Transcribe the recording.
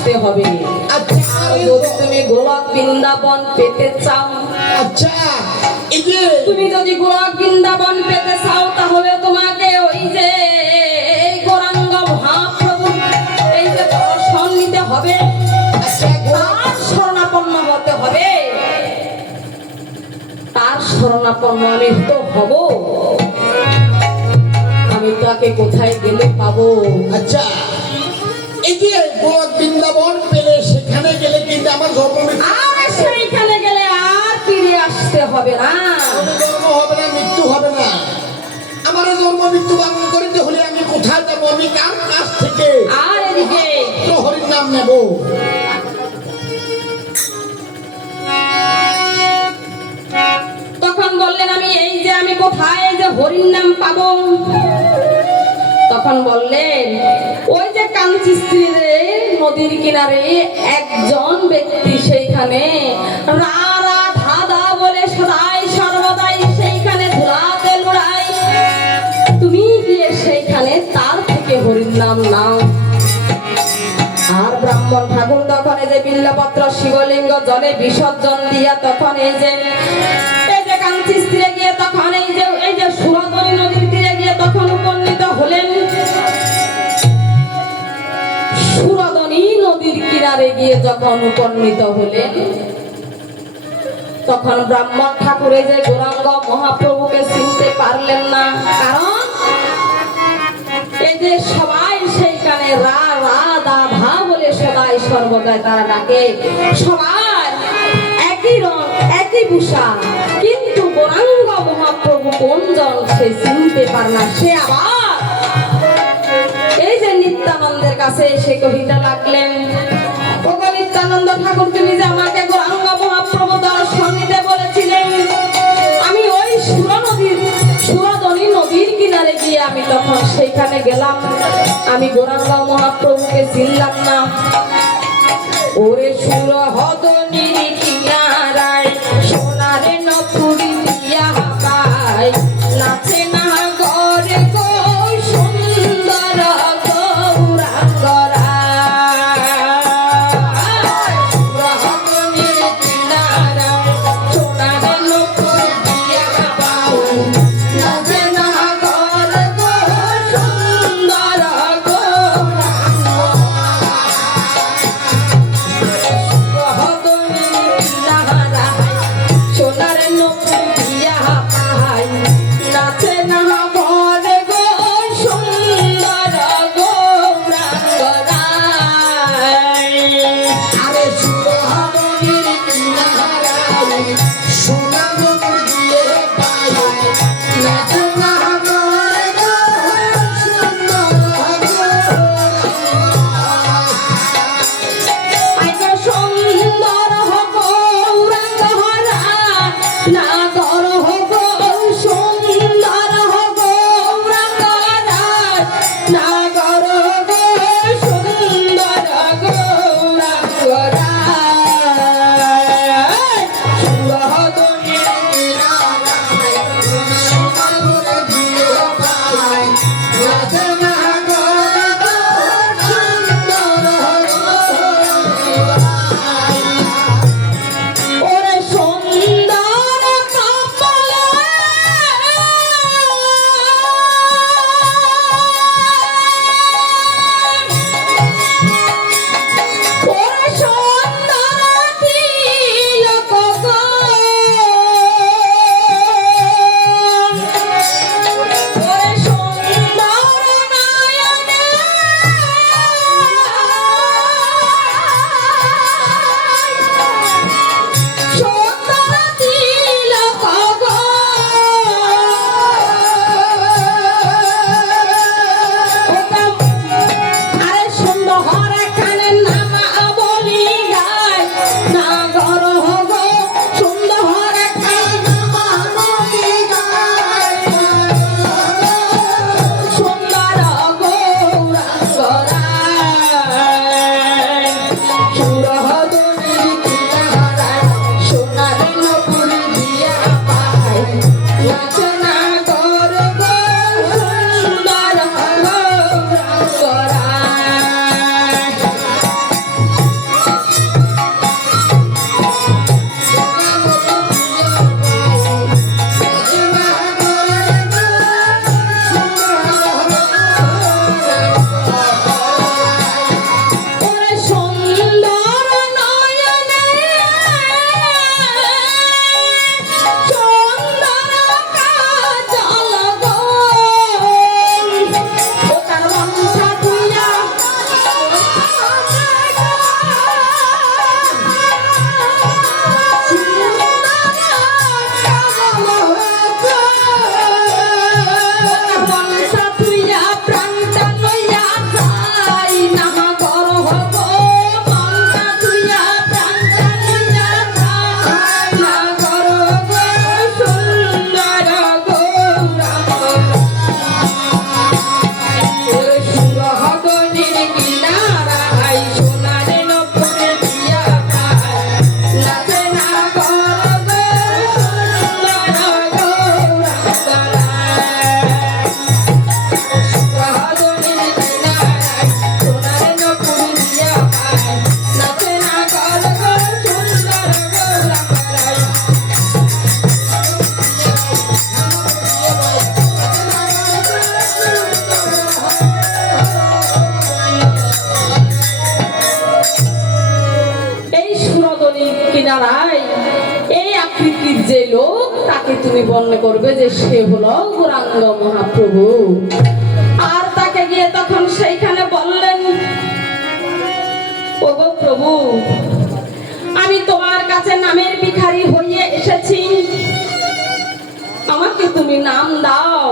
আসতে হবে। আচ্ছা। আর আরে যদি তুমি গোলক বৃন্দাবন পেতে চাও আচ্ছা। তুমি যদি বৃন্দাবন পেতে চাও তাহলে তোমাকে ওই যে গৌরাঙ্গ মহাপ্রভু এই যে দর্শন নিতে হবে। আচ্ছা শরণাপন্ন হতে হবে। তার শরণাপন্ন আমি তো হব। আমি তাকে কোথায় গেলে পাবো? আচ্ছা। এই যে হবে না। জন্ম হবে না মৃত্যু হবে না। আমার জন্ম মৃত্যু বারণ করিতে হলে আমি কোথায় যাব? আমি কার কাছ থেকে আর এদিকে। হরির নাম নেব? তখন বললেন আমি এই যে আমি কোথায় যে হরির নাম পাবো? তখন বললেন ওই যে কাঞ্চি স্ত্রীরে নদীর কিনারে একজন ব্যক্তি সেইখানে রা ব্রাহ্মণ ঠাকুর তখন এই যে বিল্লপত্র শিবলিঙ্গ জলে বিসর্জন দিয়া তখন এই যে এই যে কাঞ্চি তীরে গিয়ে তখন এই যে এই যে সুরধনী নদীর তীরে গিয়ে তখন উপনীত হলেন। সুরধনী নদীর কিনারে গিয়ে যখন উপনীত হলেন, তখন ব্রাহ্মণ ঠাকুর এই যে গৌরাঙ্গ মহাপ্রভুকে চিনতে পারলেন না। কারণ এই যে সবাই সেইখানে রা রা দা সবাই সর্বদাই তারা ডাকে সবাই একই রং, একই ভূষা কিন্তু গৌরাঙ্গ মহাপ্রভু কোনজন সে চিনতে পারে না, সে আবার এই যে নিত্যানন্দের কাছে এসে কহিতে লাগলেন নিত্যানন্দ ঠাকুর, তুমি যে আমাকে গৌরাঙ্গ মহাপ্রভু দর্শন নিতে সেইখানে গেলাম আমি গোরাঙ্গা মহাপ্রভুকে চিনলাম না। ওরে সুর হদনির তুমি বর্ণনা করবে যে সে হলো গৌরাঙ্গ মহাপ্রভু। আর তাকে গিয়ে তখন সেইখানে বললেন, ওগো প্রভু, আমি তোমার কাছে নামের ভিখারি হইয়ে এসেছি। আমাকে তুমি নাম দাও।